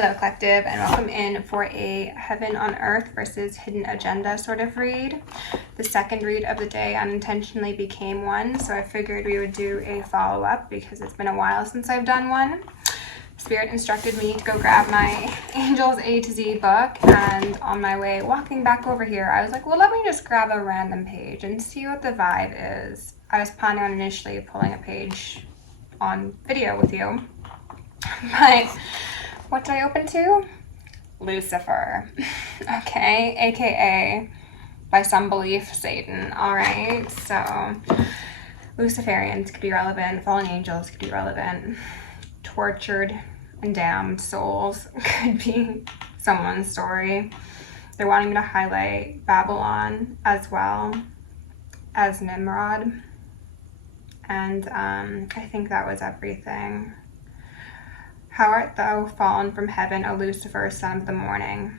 Hello Collective, and welcome in for a Heaven on Earth versus Hidden Agenda sort of read. The second read of the day unintentionally became one, so I figured we would do a follow-up because it's been a while since I've done one. Spirit instructed me to go grab my Angels A to Z book, and on my way walking back over here, I was like, well, let me just grab a random page and see what the vibe is. I was planning on initially pulling a page on video with you, but what did I open to? Lucifer. Okay, aka by some belief Satan. All right, so Luciferians could be relevant, fallen angels could be relevant, tortured and damned souls could be someone's story. They're wanting me to highlight Babylon as well as Nimrod, and I think that was everything. How art thou fallen from heaven, O Lucifer, son of the morning?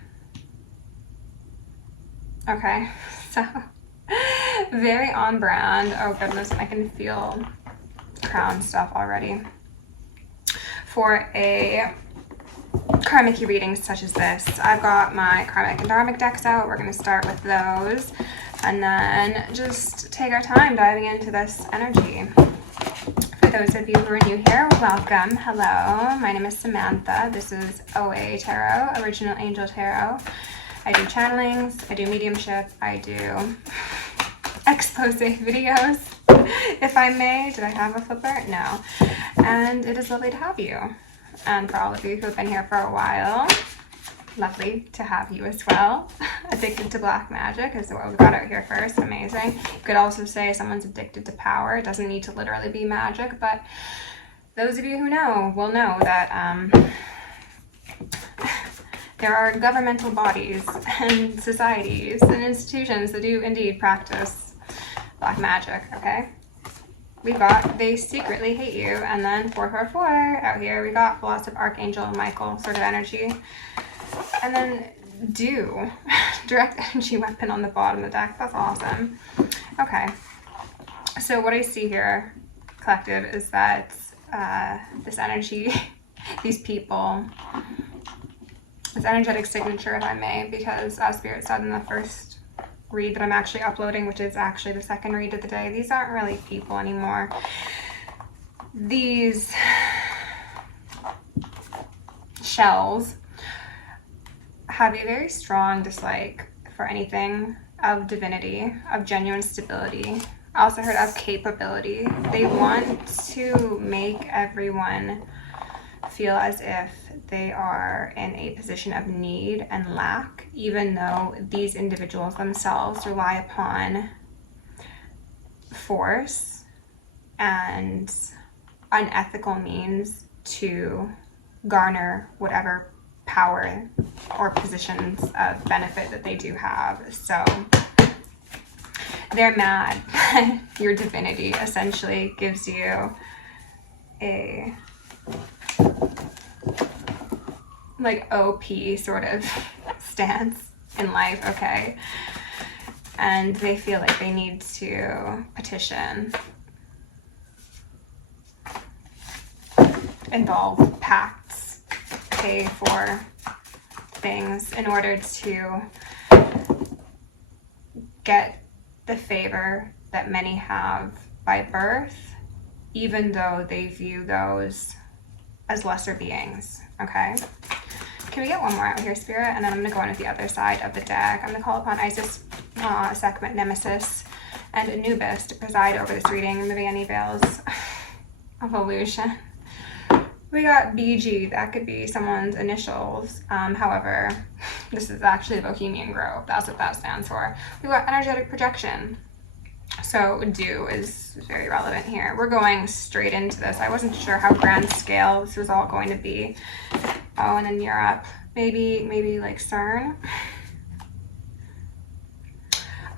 Okay, so very on brand. Oh goodness, I can feel crown stuff already. For a karmic reading such as this, I've got my karmic and dharmic decks out. We're going to start with those and then just take our time diving into this energy. For those of you who are new here, welcome. Hello, my name is Samantha. This is OAtarot, Original Angel Tarot. I do channelings, I do mediumship, I do expose videos, if I may. Did I have a flipper? No. And it is lovely to have you. And for all of you who have been here for a while, lovely to have you as well. Addicted to black magic is what we got out here first. Amazing. You could also say someone's addicted to power. It doesn't need to literally be magic, but those of you who know will know that there are governmental bodies and societies and institutions that do indeed practice black magic, okay? We got they secretly hate you, and then 444 out here we got Philosopher Archangel Michael sort of energy. And then direct energy weapon on the bottom of the deck. That's awesome. Okay, so what I see here, Collective, is that this energy, these people, this energetic signature, if I may, because as Spirit said in the first read that I'm actually uploading, which is actually the second read of the day, these aren't really people anymore. These shells have a very strong dislike for anything of divinity, of genuine stability. I also heard of capability. They want to make everyone feel as if they are in a position of need and lack, even though these individuals themselves rely upon force and unethical means to garner whatever power or positions of benefit that they do have. So they're mad that your divinity essentially gives you a like OP sort of stance in life, okay? And they feel like they need to petition, involve pacts, pay for things in order to get the favor that many have by birth, even though they view those as lesser beings, okay? Can we get one more out here, Spirit? And then I'm going to go in with the other side of the deck. I'm going to call upon Isis, Sekhmet, Nemesis, and Anubis to preside over this reading, removing any veils of illusion. We got BG. That could be someone's initials. However, this is actually Bohemian Grove. That's what that stands for. We got energetic projection. So do is very relevant here. We're going straight into this. I wasn't sure how grand scale this was all going to be. Oh, and then Europe. Maybe like CERN.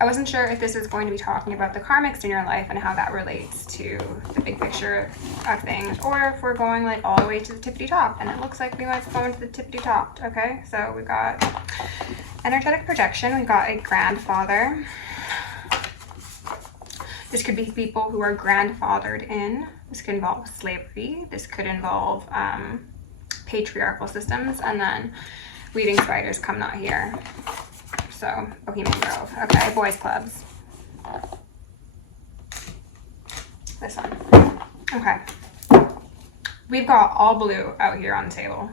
I wasn't sure if this is going to be talking about the karmics in your life and how that relates to the big picture of things, or if we're going like all the way to the tippity top, and it looks like we might be going to the tippity top. Okay, so we've got energetic projection, we've got a grandfather. This could be people who are grandfathered in. This could involve slavery. This could involve patriarchal systems, and then weaving spiders come not here. So Bohemian Grove. Okay, boys clubs. This one. Okay. We've got all blue out here on the table.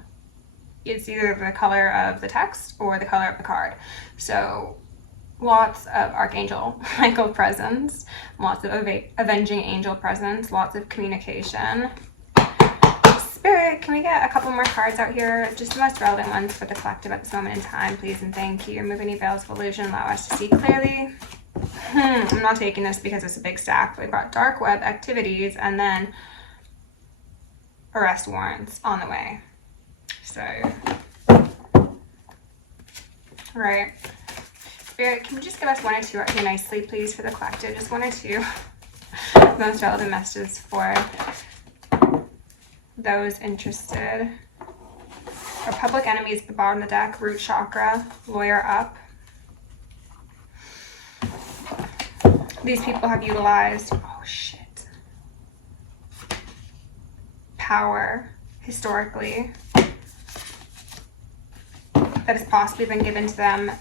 It's either the color of the text or the color of the card. So lots of Archangel Michael presence, lots of avenging angel presence, lots of communication. Spirit, can we get a couple more cards out here? Just the most relevant ones for the collective at this moment in time, please and thank you. Remove any veils of illusion, allow us to see clearly. I'm not taking this because it's a big stack. We've got dark web activities and then arrest warrants on the way. So, right. Spirit, can you just give us one or two out here nicely, please, for the collective? Just one or two most relevant messages for those interested. Our public enemies at the bottom of the deck, root chakra, lawyer up. These people have utilized, oh shit, power historically that has possibly been given to them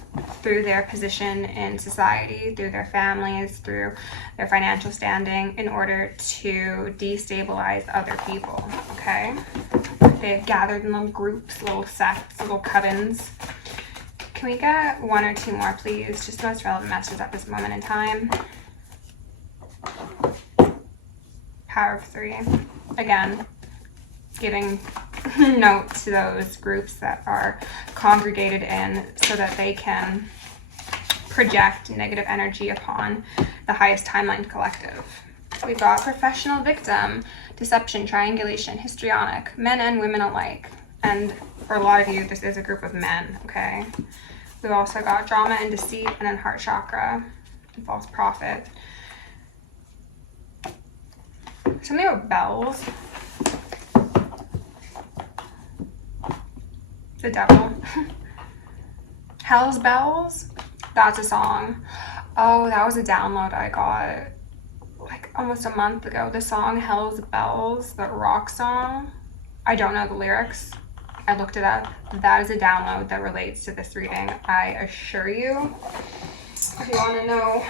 through their position in society, through their families, through their financial standing, in order to destabilize other people, okay? They've gathered in little groups, little sects, little covens. Can we get one or two more, please? Just the most relevant messages at this moment in time. Power of 3. Again, giving note to those groups that are congregated in so that they can project negative energy upon the highest timeline collective. We've got professional victim, deception, triangulation, histrionic, men and women alike. And for a lot of you, this is a group of men, okay? We've also got drama and deceit, and then heart chakra, and false prophet. Something about bells. The devil. Hell's Bells. That's a song. Oh, that was a download I got like almost a month ago. The song Hell's Bells, the rock song. I don't know the lyrics. I looked it up. That is a download that relates to this reading. I assure you. If you want to know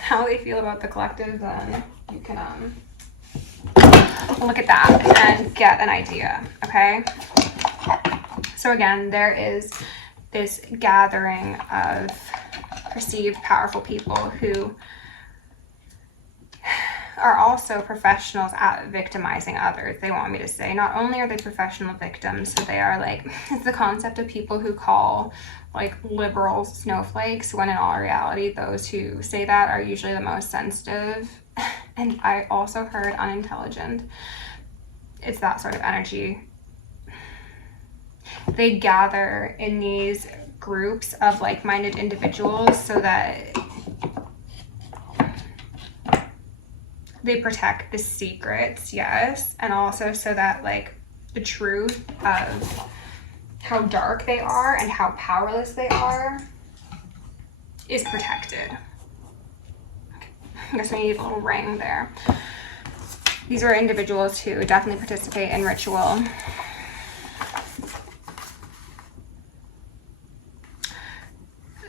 how they feel about the collective, then you can look at that and get an idea, okay? So again, there is this gathering of perceived powerful people who are also professionals at victimizing others. They want me to say, not only are they professional victims, so they are like, it's the concept of people who call like liberals snowflakes, when in all reality, those who say that are usually the most sensitive. And I also heard unintelligent. It's that sort of energy. They gather in these groups of like-minded individuals so that they protect the secrets, yes, and also so that like the truth of how dark they are and how powerless they are is protected. I guess we need a little ring there. These are individuals who definitely participate in ritual.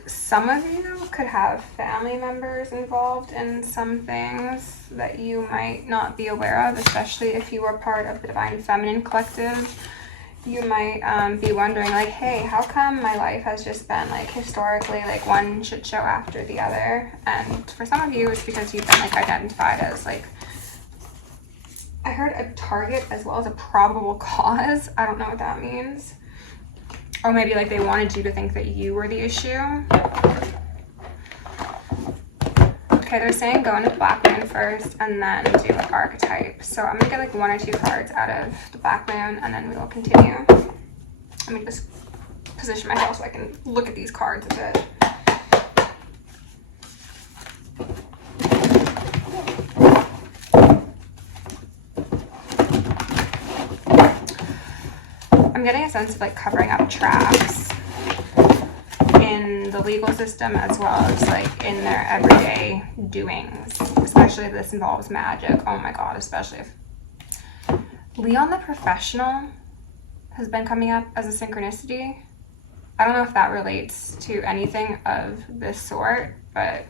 Some of you could have family members involved in some things that you might not be aware of, especially if you are part of the Divine Feminine Collective. You might be wondering like, hey, how come my life has just been like historically like one shit show after the other? And for some of you, it's because you've been like identified as like, I heard a target as well as a probable cause. I don't know what that means. Or maybe like they wanted you to think that you were the issue. Okay, they're saying go into the Black Moon first and then do an archetype. So I'm gonna get like one or two cards out of the Black Moon and then we will continue. Let me just position myself so I can look at these cards a bit. I'm getting a sense of like covering up tracks in the legal system as well as like in their everyday doings, especially if this involves magic. Oh my god, especially if Leon the Professional, has been coming up as a synchronicity. I don't know if that relates to anything of this sort, but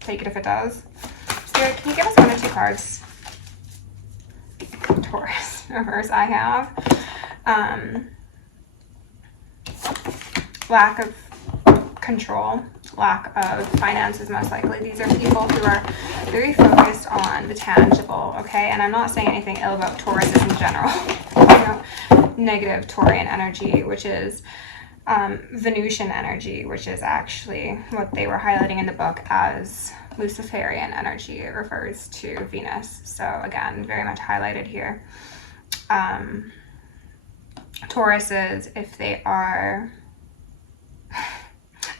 take it if it does. Spirit, can you give us 1 or 2 cards? Taurus reverse. I have lack of control, lack of finances, most likely. These are people who are very focused on the tangible, okay? And I'm not saying anything ill about Tauruses in general. You know, negative Taurian energy, which is Venusian energy, which is actually what they were highlighting in the book as Luciferian energy. It refers to Venus. So again, very much highlighted here. Tauruses, if they are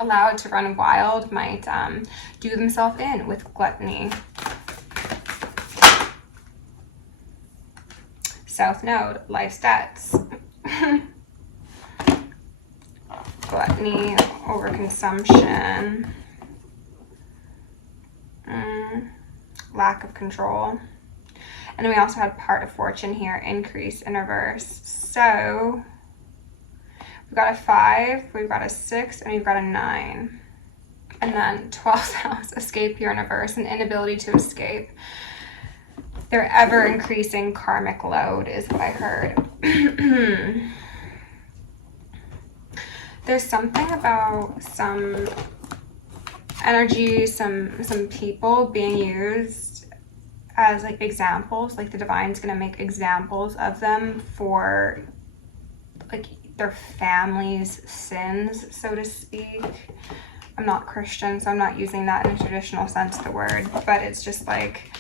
allowed to run wild, might do themselves in with gluttony. South Node, life's debts. Gluttony, overconsumption, lack of control. And then we also had part of fortune here, increase in reverse. So we've got a 5, we've got a 6, and we've got a 9. And then 12th house, escape here in reverse, an inability to escape. Their ever increasing karmic load is what I heard. There's something about some energy, some people being used as like examples, like the divine's gonna make examples of them for like their family's sins, so to speak. I'm not Christian, so I'm not using that in a traditional sense of the word, but it's just like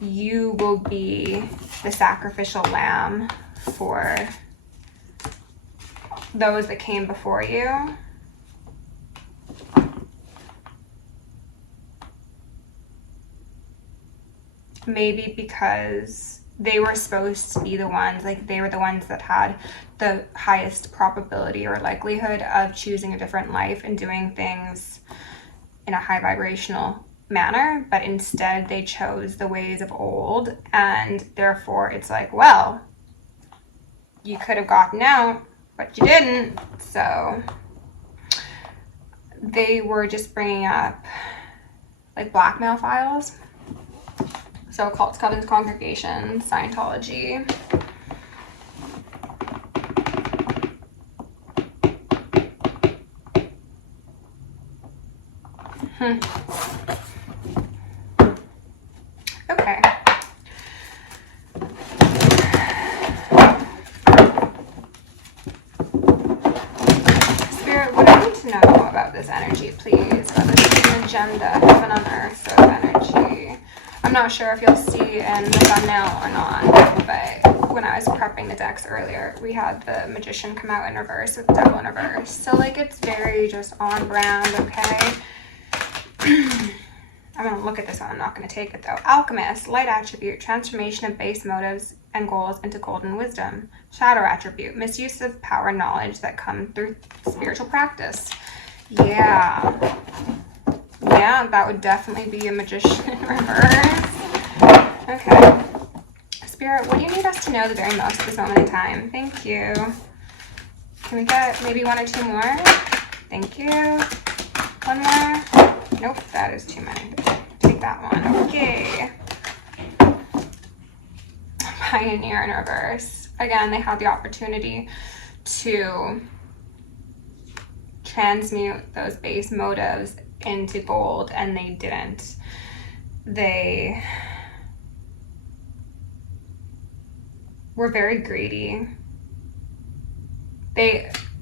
you will be the sacrificial lamb for those that came before you. Maybe because they were supposed to be the ones, like they were the ones that had the highest probability or likelihood of choosing a different life and doing things in a high vibrational manner, but instead they chose the ways of old, and therefore it's like, well, you could have gotten out, but you didn't. So they were just bringing up like blackmail files. So cults, covens, congregations, Scientology. Okay. Spirit, what do I need to know about this energy, please? About this hidden agenda, heaven on earth sort of energy. I'm not sure if you'll see in the thumbnail or not, but when I was prepping the decks earlier, we had the Magician come out in reverse with the Devil in reverse. So like it's very just on brand, okay? I'm going to look at this one. I'm not going to take it though. Alchemist, light attribute, transformation of base motives and goals into golden wisdom. Shadow attribute, misuse of power and knowledge that come through spiritual practice. Yeah. Yeah, that would definitely be a Magician in reverse. Okay. Spirit, what do you need us to know the very most at this moment in time? Thank you. Can we get maybe 1 or 2 more? Thank you. 1 more? Nope, that is too many. Take that one. Okay. Pioneer in reverse. Again, they had the opportunity to transmute those base motives into gold, and they didn't. They were very greedy.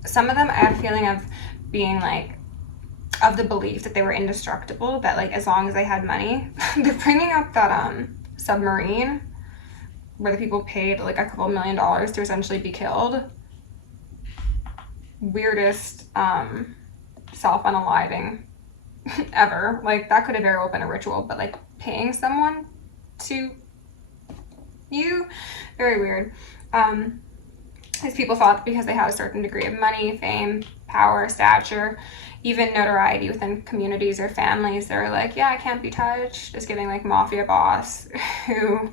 Some of them, I had a feeling of being like, of the belief that they were indestructible, that like as long as they had money. They're bringing up that submarine where the people paid like a couple $1 million to essentially be killed. Weirdest self-unaliving ever. Like that could have very well been a ritual, but like paying someone to you, very weird. These people thought that because they had a certain degree of money, fame, power, stature, even notoriety within communities or families, they're like, yeah, I can't be touched. Just giving like mafia boss who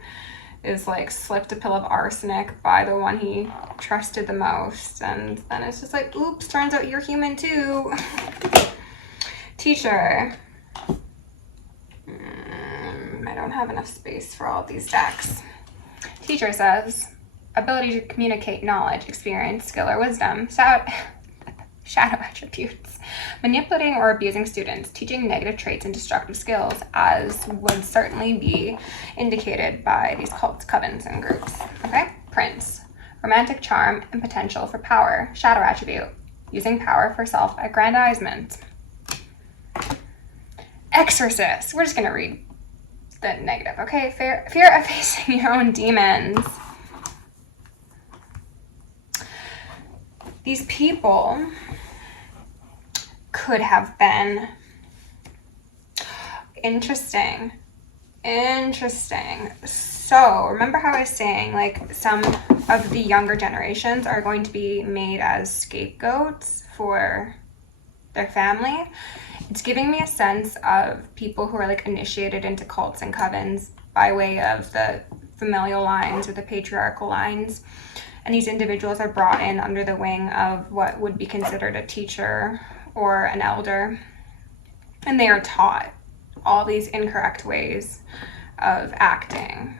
is like slipped a pill of arsenic by the one he trusted the most, and then it's just like, oops, turns out you're human too. Teacher. I don't have enough space for all of these decks. Teacher says, ability to communicate knowledge, experience, skill, or wisdom. Shadow attributes. Manipulating or abusing students, teaching negative traits and destructive skills, as would certainly be indicated by these cults, covens, and groups. Okay? Prince. Romantic charm and potential for power. Shadow attribute. Using power for self-aggrandizement. Exorcist. We're just going to read the negative, okay? Fear of facing your own demons. These people could have been interesting. So remember how I was saying, like, some of the younger generations are going to be made as scapegoats for their family. It's giving me a sense of people who are like initiated into cults and covens by way of the familial lines or the patriarchal lines. And these individuals are brought in under the wing of what would be considered a teacher or an elder. And they are taught all these incorrect ways of acting,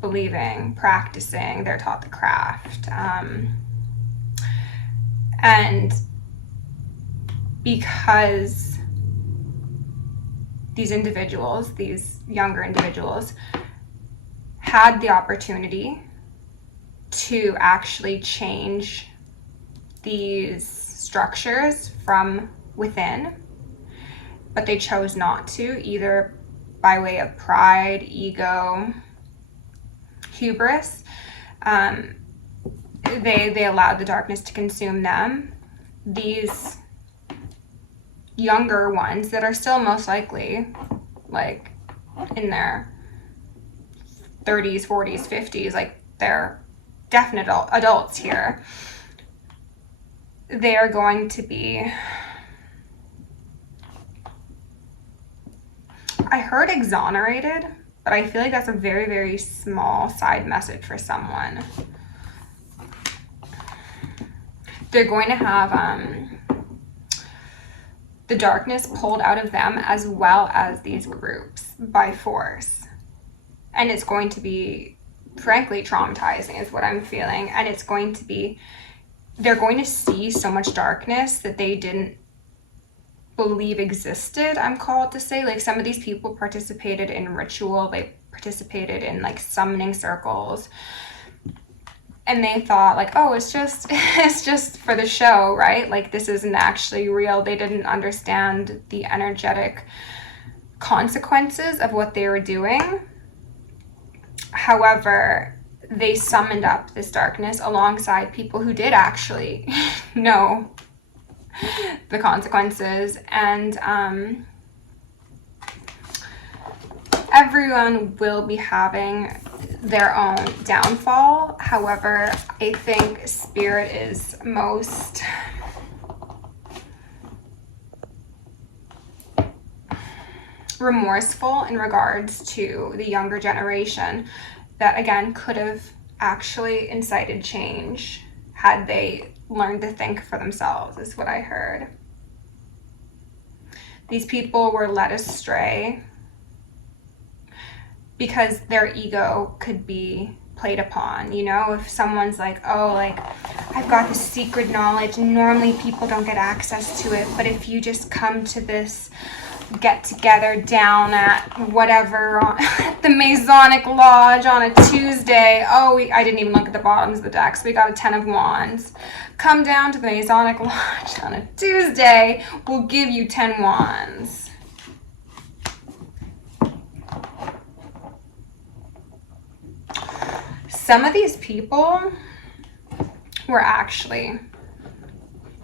believing, practicing. They're taught the craft. And because these individuals, these younger individuals, had the opportunity to actually change these structures from within, but they chose not to, either by way of pride, ego, hubris. They allowed the darkness to consume them. These younger ones that are still most likely like in their 30s, 40s, 50s, like they're definite adults here, they are going to be, I heard exonerated, but I feel like that's a very, very small side message for someone. They're going to have the darkness pulled out of them as well as these groups by force. And it's going to be, frankly, traumatizing is what I'm feeling. And it's going to be, they're going to see so much darkness that they didn't believe existed, I'm called to say. Like, some of these people participated in ritual, they participated in like summoning circles, and they thought like, oh, it's just for the show, right? Like, this isn't actually real. They didn't understand the energetic consequences of what they were doing. However, they summoned up this darkness alongside people who did actually know the consequences, and everyone will be having their own downfall. However, I think Spirit is most remorseful in regards to the younger generation that, again, could have actually incited change had they learned to think for themselves, is what I heard. These people were led astray because their ego could be played upon. You know, if someone's like, oh, like, I've got this secret knowledge, normally people don't get access to it, but if you just come to this get together down at whatever, at the Masonic Lodge on a Tuesday, I didn't even look at the bottoms of the deck, so we got a 10 of Wands. Come down to the Masonic Lodge on a Tuesday, we'll give you 10 Wands. Some of these people were actually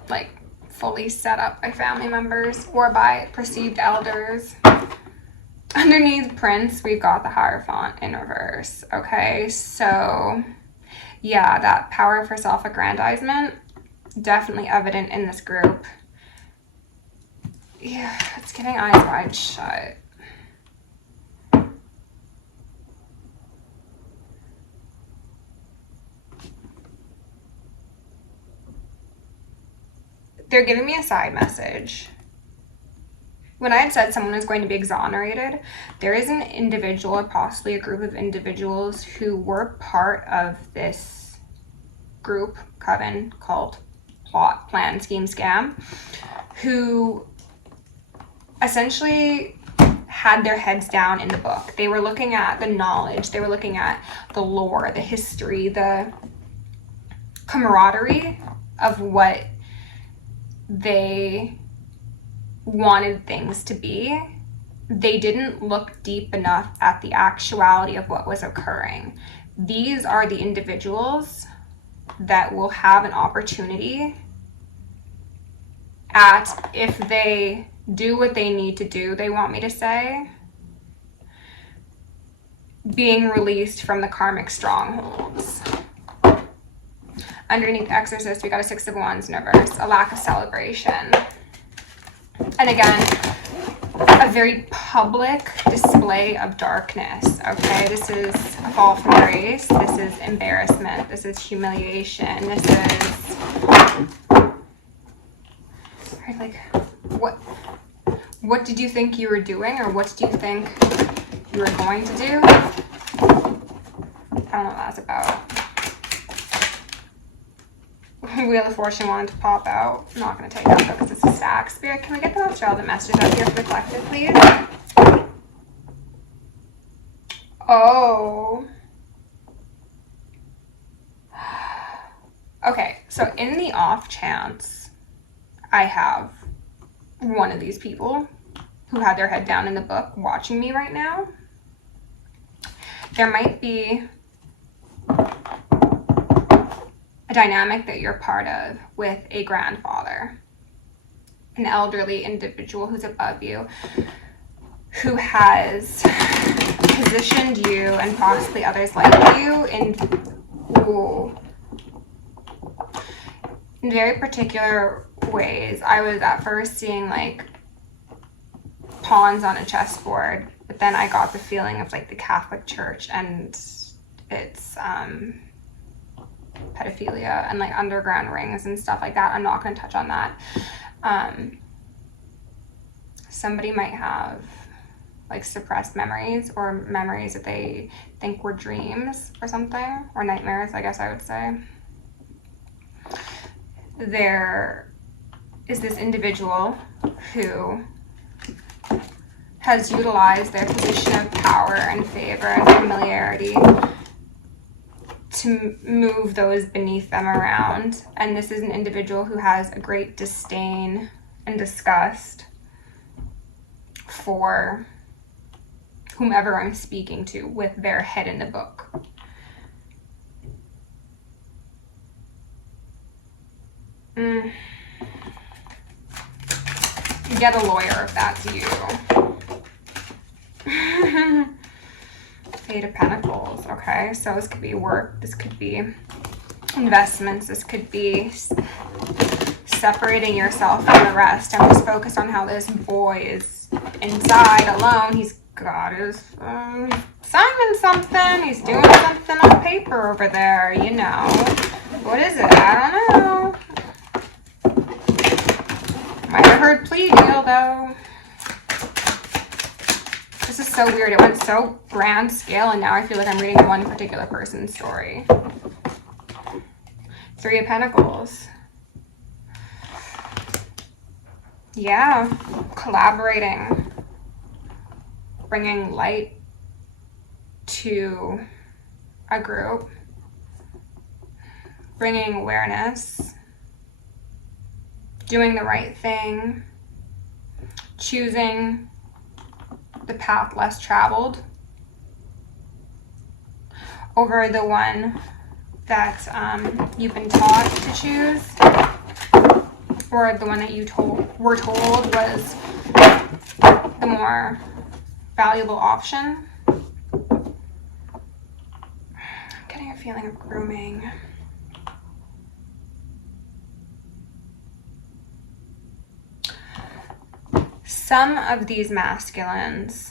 like fully set up by family members or by perceived elders. Underneath Prince, we've got the Hierophant in reverse. Okay, so yeah, that power for self-aggrandizement, definitely evident in this group. Yeah, it's giving eyes wide shut. they're giving me a side message. When I had said someone is going to be exonerated, there is an individual, or possibly a group of individuals, who were part of this group, coven, cult, plot, plan, scheme, scam, who essentially had their heads down in the book. They were looking at the knowledge, they were looking at the lore, the history, the camaraderie of what they wanted things to be. They didn't look deep enough at the actuality of what was occurring. These are the individuals that will have an opportunity at, if they do what they need to do, they want me to say, being released from the karmic strongholds. Underneath Exorcist, we got a Six of Wands in reverse, a lack of celebration. And again, a very public display of darkness, okay? This is a fall from grace. This is embarrassment. This is humiliation. This is, like, what did you think you were doing, or what did you think you were going to do? I don't know what that's about. Wheel of Fortune wanted to pop out. I'm not going to take that though because it's a stack. Spirit, can we get the most relevant messages out here for the collective, please? Oh. Okay, so in the off chance I have one of these people who had their head down in the book watching me right now, there might be a dynamic that you're part of with a grandfather, an elderly individual who's above you, who has positioned you and possibly others like you in very particular ways. I was at first seeing like pawns on a chessboard, but then I got the feeling of like the Catholic Church and its pedophilia and like underground rings and stuff like that. I'm not going to touch on that. Somebody might have like suppressed memories, or memories that they think were dreams or something, or nightmares, I guess I would say. There is this individual who has utilized their position of power and favor and familiarity to move those beneath them around. And this is an individual who has a great disdain and disgust for whomever I'm speaking to with their head in the book. Get a lawyer if that's you. Eight of Pentacles, okay? So this could be work, this could be investments, this could be separating yourself from the rest. I'm just focused on how this boy is inside alone. He's got his signing something, he's doing something on paper over there, you know. What is it? I don't know. Might have heard plea deal though. This is so weird. It went so grand scale, and now I feel like I'm reading one particular person's story. Three of Pentacles. Yeah, collaborating, bringing light to a group, bringing awareness, doing the right thing, choosing the path less traveled over the one that you've been taught to choose, or the one that you were told was the more valuable option. I'm getting a feeling of grooming. Some of these masculines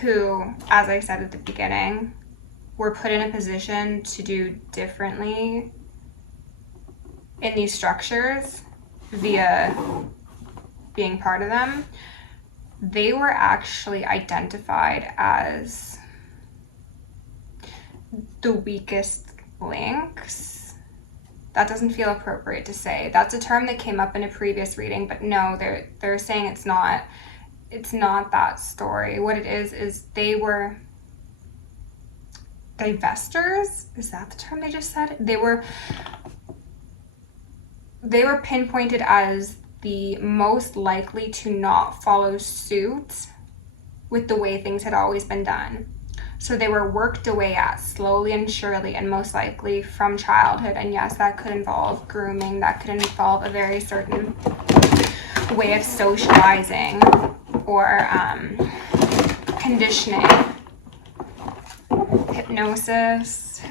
who, as I said at the beginning, were put in a position to do differently in these structures via being part of them, they were actually identified as the weakest links. That doesn't feel appropriate to say. That's a term that came up in a previous reading, but no, they're saying it's not that story. What it is they were divestors. Is that the term they just said? They were pinpointed as the most likely to not follow suit with the way things had always been done. So they were worked away at slowly and surely, and most likely from childhood. And yes, that could involve grooming, that could involve a very certain way of socializing or conditioning. Hypnosis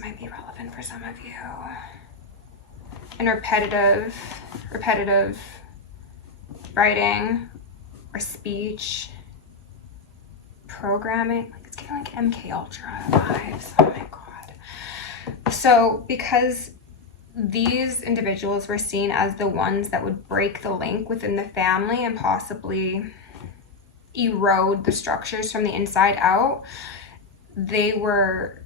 might be relevant for some of you. And repetitive writing or speech, programming. Like, it's getting like MK Ultra vibes. Oh my god. So because these individuals were seen as the ones that would break the link within the family and possibly erode the structures from the inside out, they were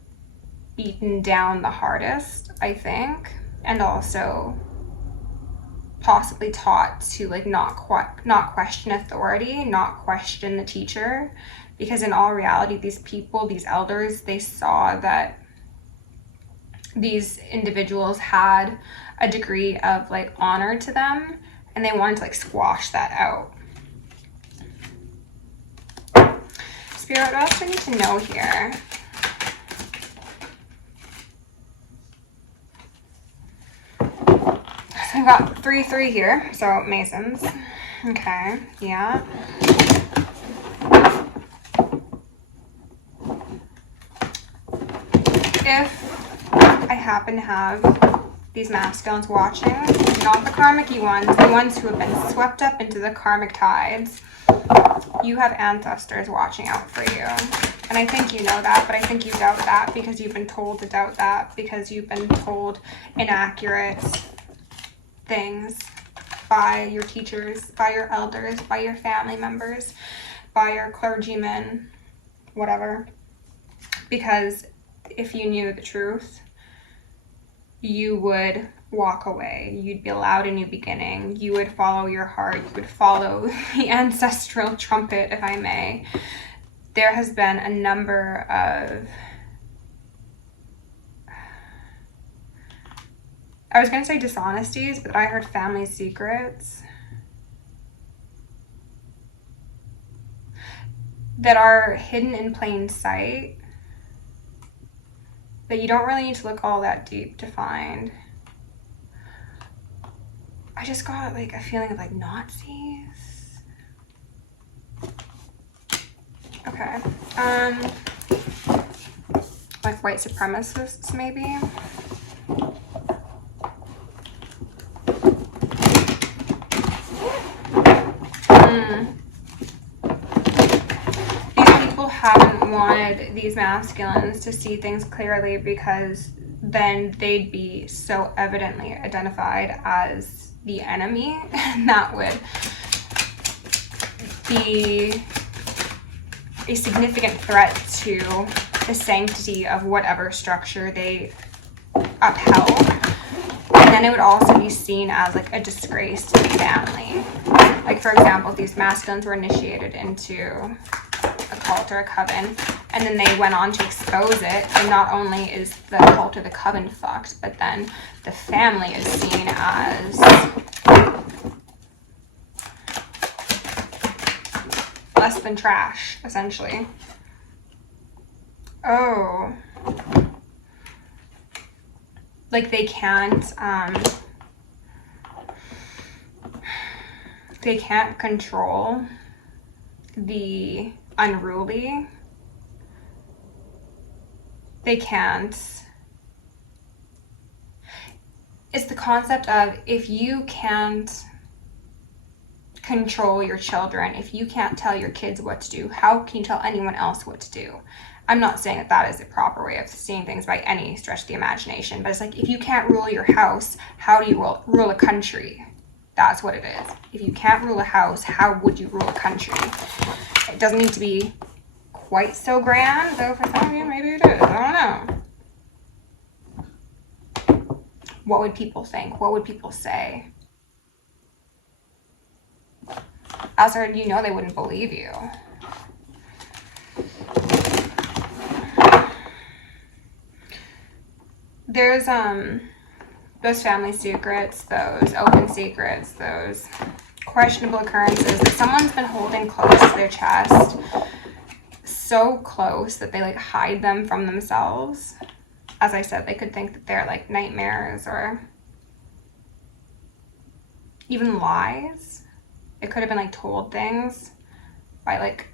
beaten down the hardest, I think, and also possibly taught to like not question authority, not question the teacher, because in all reality, these people, these elders, they saw that these individuals had a degree of like honor to them, and they wanted to like squash that out. Spirit, what else do I need to know here? So I've got 3-3 here, so Masons. Okay, yeah. If I happen to have these masculines watching, not the karmic-y ones, the ones who have been swept up into the karmic tides, you have ancestors watching out for you. And I think you know that, but I think you doubt that because you've been told to doubt that, because you've been told inaccurate things by your teachers, by your elders, by your family members, by your clergymen, whatever. Because if you knew the truth, you would walk away. You'd be allowed a new beginning. You would follow your heart. You would follow the ancestral trumpet, if I may. There has been a number of, I was going to say dishonesties, but I heard family secrets that are hidden in plain sight that you don't really need to look all that deep to find. I just got like a feeling of like Nazis. Okay. Like white supremacists maybe. These people haven't wanted these masculines to see things clearly because then they'd be so evidently identified as the enemy, and that would be a significant threat to the sanctity of whatever structure they upheld. And then it would also be seen as like a disgrace to the family. Like, for example, if these masculines were initiated into a cult or a coven, and then they went on to expose it, and not only is the cult or the coven fucked, but then the family is seen as less than trash, essentially. Oh. Like they can't control the unruly. They can't. It's the concept of, if you can't control your children, if you can't tell your kids what to do, how can you tell anyone else what to do? I'm not saying that that is a proper way of seeing things by any stretch of the imagination, but it's like, if you can't rule your house, how do you rule a country? That's what it is. If you can't rule a house, how would you rule a country? It doesn't need to be quite so grand, though for some of you, maybe it is. I don't know. What would people think? What would people say? Also, you know they wouldn't believe you. There's those family secrets, those open secrets, those questionable occurrences that someone's been holding close to their chest, so close that they like hide them from themselves. As I said, they could think that they're like nightmares or even lies. It could have been like told things by like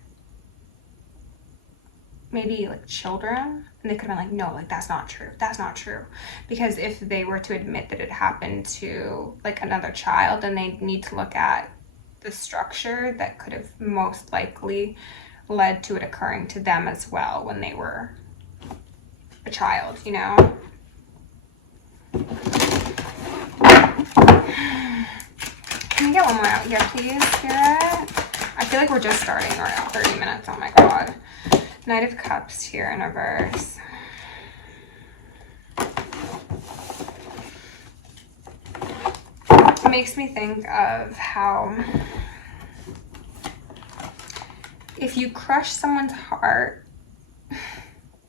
maybe like children, and they could have been like, no, like that's not true, that's not true. Because if they were to admit that it happened to like another child, then they need to look at the structure that could have most likely led to it occurring to them as well when they were a child, you know? Can we get one more out here, please, Spirit? I feel like we're just starting. We're at 30 minutes. Oh my God. Knight of Cups here in reverse. It makes me think of how if you crush someone's heart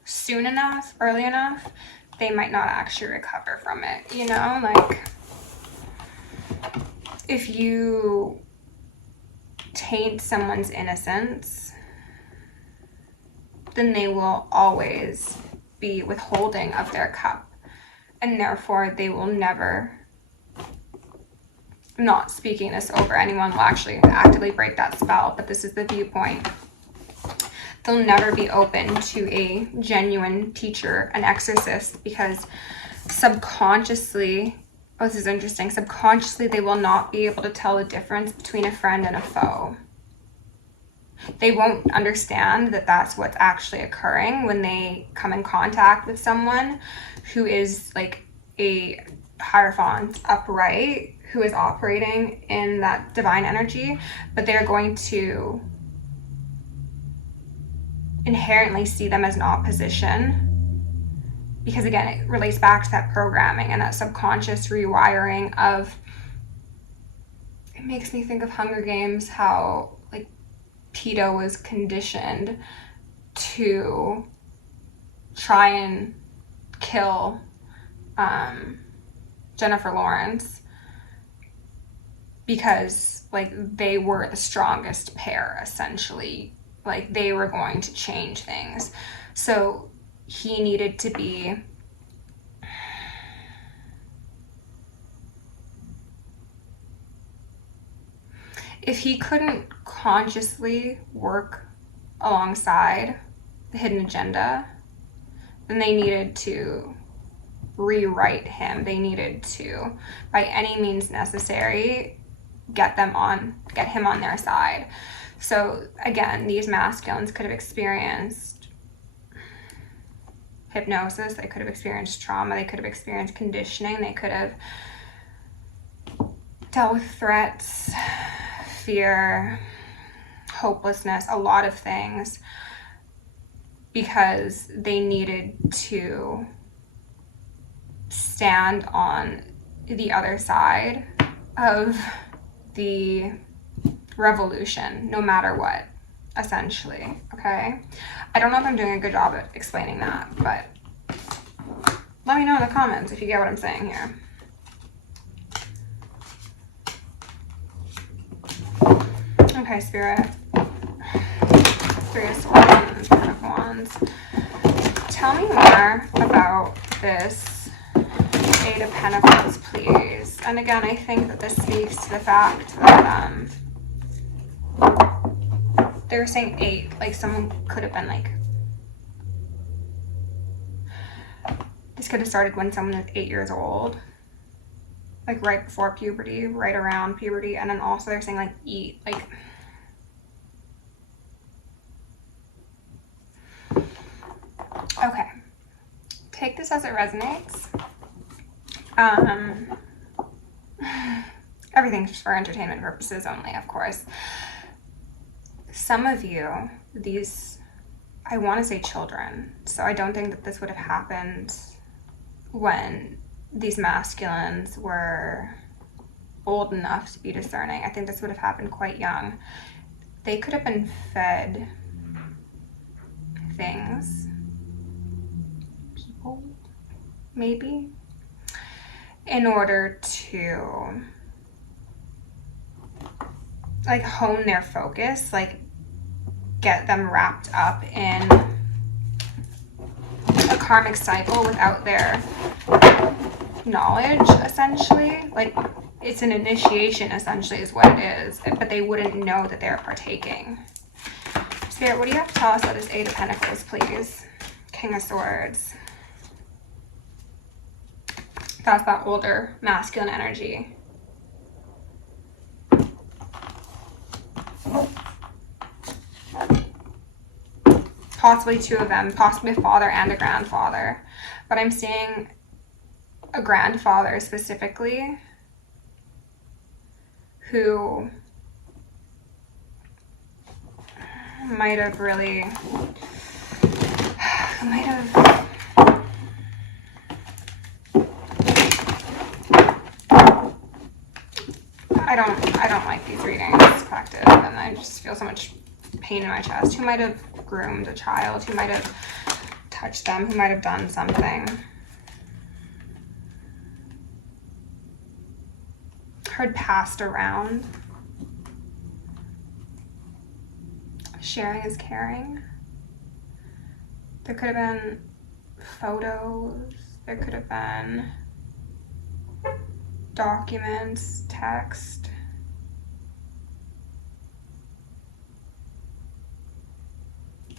soon enough, early enough, they might not actually recover from it, you know? Like, if you taint someone's innocence, then they will always be withholding of their cup, and therefore they will never, not speaking this over anyone, will actually actively break that spell, but this is the viewpoint. They'll never be open to a genuine teacher, an exorcist, because subconsciously, oh, this is interesting, subconsciously they will not be able to tell the difference between a friend and a foe. They won't understand that that's what's actually occurring when they come in contact with someone who is like a Hierophant upright, who is operating in that divine energy, but they're going to inherently see them as an opposition. Because again, it relates back to that programming and that subconscious rewiring of, it makes me think of Hunger Games, how like Peeta was conditioned to try and kill Jennifer Lawrence because like they were the strongest pair, essentially. Like they were going to change things. So he needed to be if he couldn't consciously work alongside the hidden agenda, then they needed to rewrite him. They needed to, by any means necessary, get him on their side. So again, these masculines could have experienced hypnosis, they could have experienced trauma, they could have experienced conditioning, they could have dealt with threats, fear, hopelessness, a lot of things, because they needed to stand on the other side of the revolution, no matter what, essentially, okay? I don't know if I'm doing a good job at explaining that, but let me know in the comments if you get what I'm saying here. Okay, Spirit. Three of Swords, Ten of Wands. Tell me more about this Eight of Pentacles, please. And again, I think that this speaks to the fact that they were saying 8, like someone could have been like, this could have started when someone was 8 years old, like right before puberty, right around puberty. And then also they're saying like eat, like, okay, take this as it resonates. Everything's for entertainment purposes only, of course. Some of you, these, I want to say children, so I don't think that this would have happened when these masculines were old enough to be discerning. I think this would have happened quite young. They could have been fed things, people, maybe, in order to like hone their focus, like get them wrapped up in a karmic cycle without their knowledge, essentially. Like, it's an initiation, essentially, is what it is, but they wouldn't know that they're partaking. Spirit, what do you have to tell us about this Eight of Pentacles, please? King of Swords. That's that older masculine energy. Possibly two of them, possibly a father and a grandfather. But I'm seeing a grandfather specifically who might have really, I don't like these readings, collective, and I just feel so much pain in my chest. Who might have groomed a child, who might have touched them, who might have done something. Heard passed around. Sharing is caring. There could have been photos, there could have been documents, text.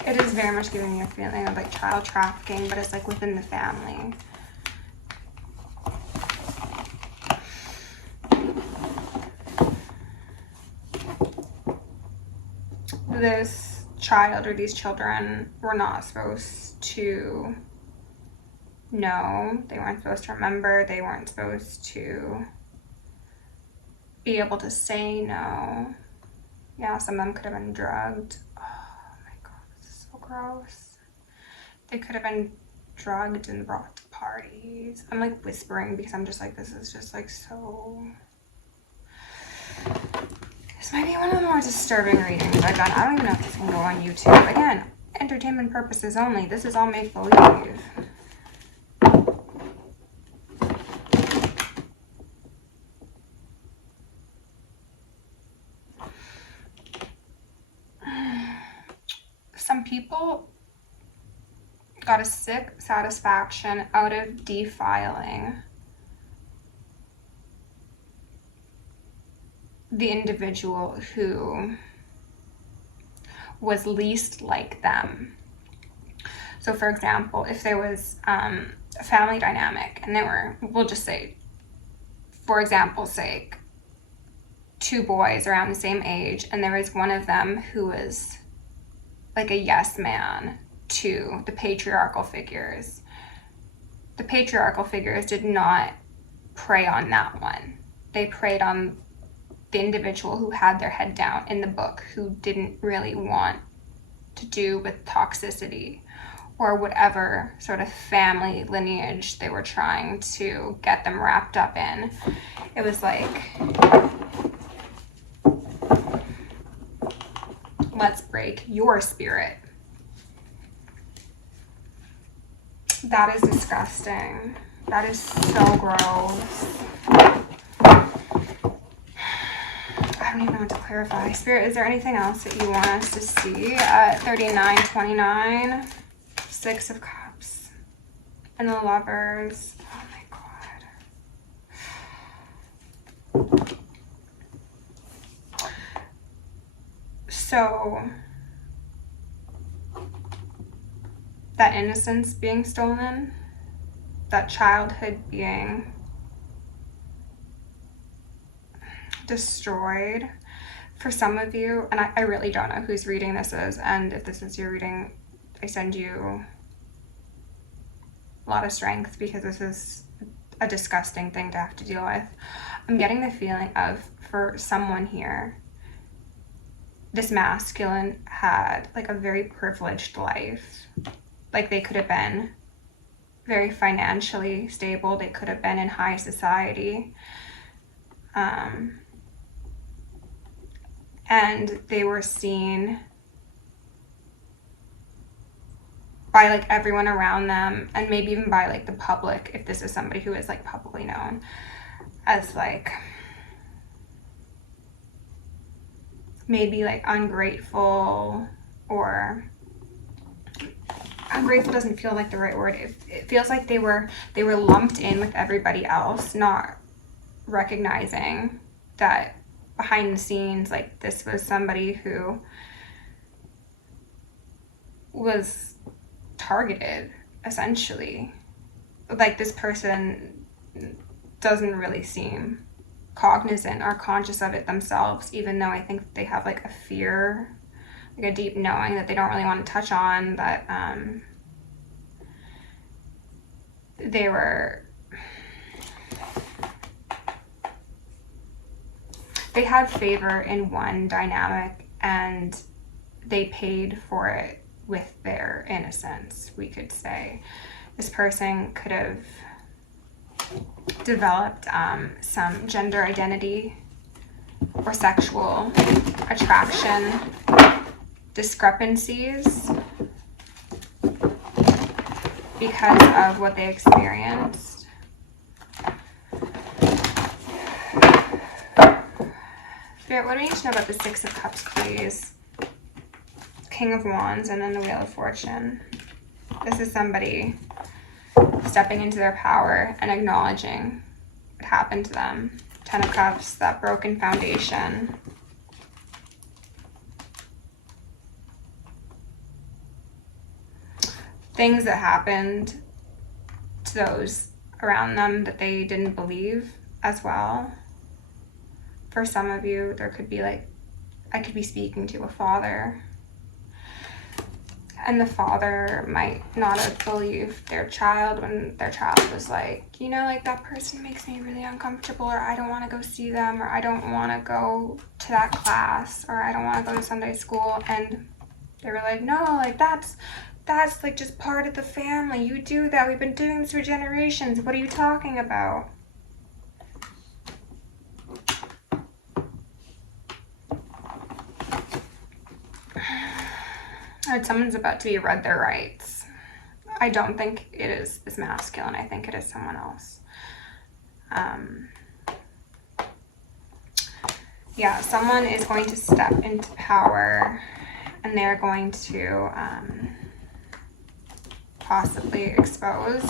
It is very much giving me a feeling of like child trafficking, but it's like within the family. This child or these children were not supposed to know. They weren't supposed to remember. They weren't supposed to be able to say no. Yeah, some of them could have been drugged. Oh my god, this is so gross. They could have been drugged and brought to parties. I'm like whispering because I'm just like, this is just like so... This might be one of the more disturbing readings I've done. I don't even know if this can go on YouTube. Again, entertainment purposes only. This is all make-believe. Some people got a sick satisfaction out of defiling the individual who was least like them. So for example, if there was a family dynamic and there were, we'll just say, for example's sake, two boys around the same age, and there was one of them who was like a yes man to the patriarchal figures. The patriarchal figures did not prey on that one. They preyed on the individual who had their head down in the book, who didn't really want to do with toxicity or whatever sort of family lineage they were trying to get them wrapped up in. It was like, let's break your spirit. That is disgusting. That is so gross. I don't even know what to clarify. Spirit, is there anything else that you want us to see at 3929? Six of Cups and the Lovers. Oh my god. So that innocence being stolen, that childhood being destroyed for some of you, and I really don't know whose reading this is, and if this is your reading, I send you a lot of strength, because this is a disgusting thing to have to deal with. I'm getting the feeling of, for someone here, this masculine had like a very privileged life. Like they could have been very financially stable. They could have been in high society. And they were seen by like everyone around them, and maybe even by like the public, if this is somebody who is like publicly known, as like maybe like ungrateful, or ungrateful doesn't feel like the right word. It feels like they were lumped in with everybody else, not recognizing that behind the scenes, like this was somebody who was targeted, essentially. Like this person doesn't really seem cognizant or conscious of it themselves, even though I think they have like a fear, like a deep knowing that they don't really want to touch on, that they had favor in one dynamic, and they paid for it with their innocence, we could say. This person could have developed some gender identity or sexual attraction discrepancies because of what they experienced. Spirit, what do we need to know about the Six of Cups, please? King of Wands, and then the Wheel of Fortune. This is somebody stepping into their power and acknowledging what happened to them. Ten of Cups, that broken foundation. Things that happened to those around them that they didn't believe as well. For some of you, there could be like, I could be speaking to a father, and the father might not have believed their child when their child was like, you know, like that person makes me really uncomfortable, or I don't want to go see them, or I don't want to go to that class, or I don't want to go to Sunday school. And they were like, no, like that's like just part of the family. You do that. We've been doing this for generations. What are you talking about? Someone's about to be read their rights. I don't think it is this masculine. I think it is someone else. Yeah, someone is going to step into power, and they're going to possibly expose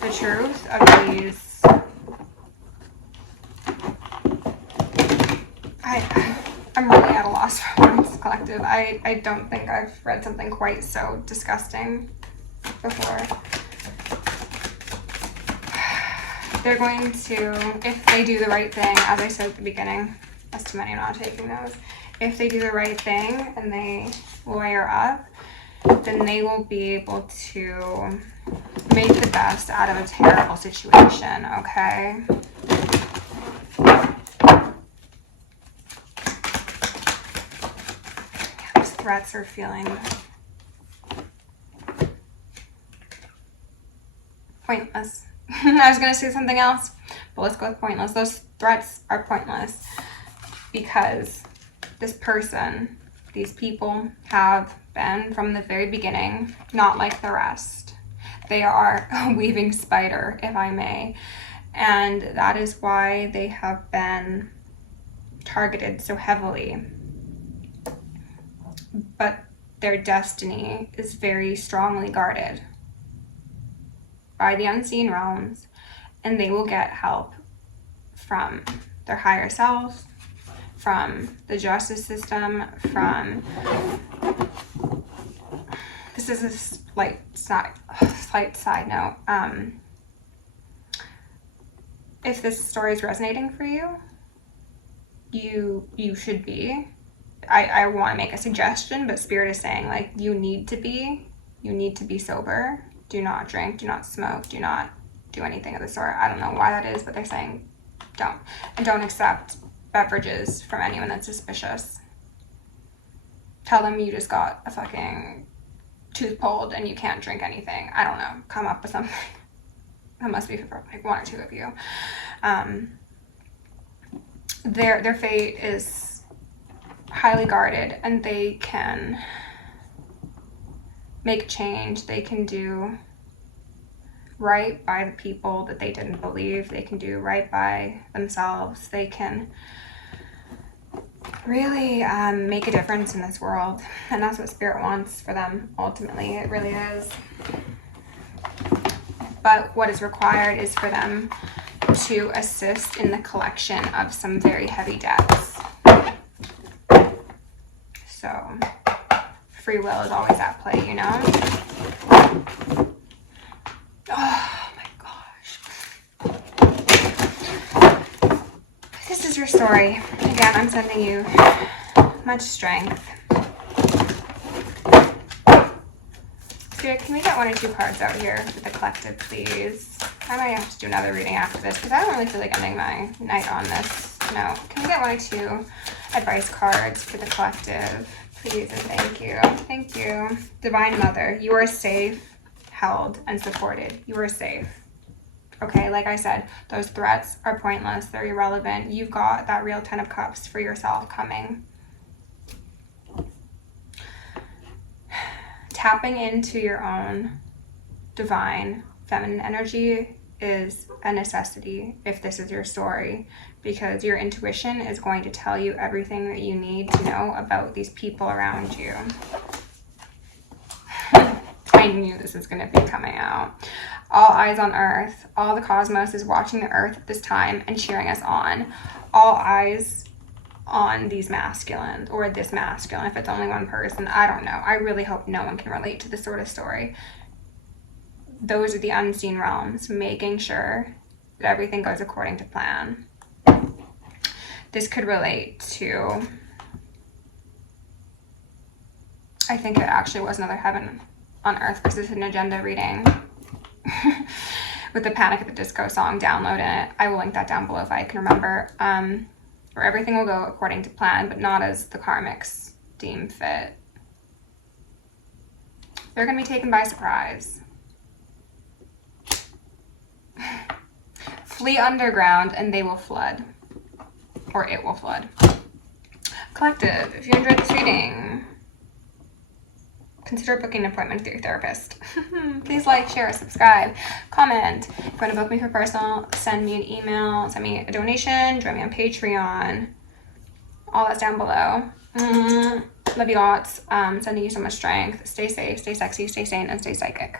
the truth of these. I'm really at a loss for words, collective. I don't think I've read something quite so disgusting before. They're going to, if they do the right thing, as I said at the beginning, that's too many, I'm not taking those. If they do the right thing and they lawyer up, then they will be able to make the best out of a terrible situation, okay? Threats are feeling pointless. I was going to say something else, but let's go with pointless. Those threats are pointless because this person, these people have been from the very beginning not like the rest. They are a weaving spider, if I may, and that is why they have been targeted so heavily. But their destiny is very strongly guarded by the unseen realms, and they will get help from their higher self, from the justice system, from... This is a slight side note. If this story is resonating for you, you should be. I want to make a suggestion, but Spirit is saying, like, you need to be sober. Do not drink, do not smoke, do not do anything of the sort. I don't know why that is, but they're saying don't. And don't accept beverages from anyone that's suspicious. Tell them you just got a fucking tooth pulled and you can't drink anything. I don't know. Come up with something. That must be for like one or two of you. Their fate is highly guarded, and they can make change. They can do right by the people that they didn't believe. They can do right by themselves. They can really make a difference in this world, and that's what Spirit wants for them. Ultimately, it really is. But what is required is for them to assist in the collection of some very heavy debts. So free will is always at play, you know? Oh my gosh. This is your story. Again, I'm sending you much strength. Spirit, can we get one or two cards out here for the collective, please? I might have to do another reading after this because I don't really feel like ending my night on this. No. Can we get one or two advice cards for the collective, please, and thank you. Thank you. Divine Mother, you are safe, held, and supported. You are safe. Okay, like I said, those threats are pointless. They're irrelevant. You've got that real 10 of Cups for yourself coming. Tapping into your own divine feminine energy is a necessity if this is your story, because your intuition is going to tell you everything that you need to know about these people around you. I knew this was going to be coming out. All eyes on Earth. All the cosmos is watching the Earth at this time and cheering us on. All eyes on these masculine, or this masculine, if it's only one person. I don't know. I really hope no one can relate to this sort of story. Those are the unseen realms, making sure that everything goes according to plan. This could relate to, I think it actually was another Heaven on Earth versus Hidden Agenda reading with the Panic at the Disco song. Download it. I will link that down below if I can remember. Where everything will go according to plan, but not as the karmics deem fit. They're going to be taken by surprise. Flee underground and they will flood. Or it will flood. Collective, if you enjoyed this reading, consider booking an appointment with your therapist. Please like, share, subscribe, comment. If you want to book me for personal, send me an email, send me a donation, join me on Patreon. All that's down below. Love you lots. Sending you so much strength. Stay safe, stay sexy, stay sane, and stay psychic.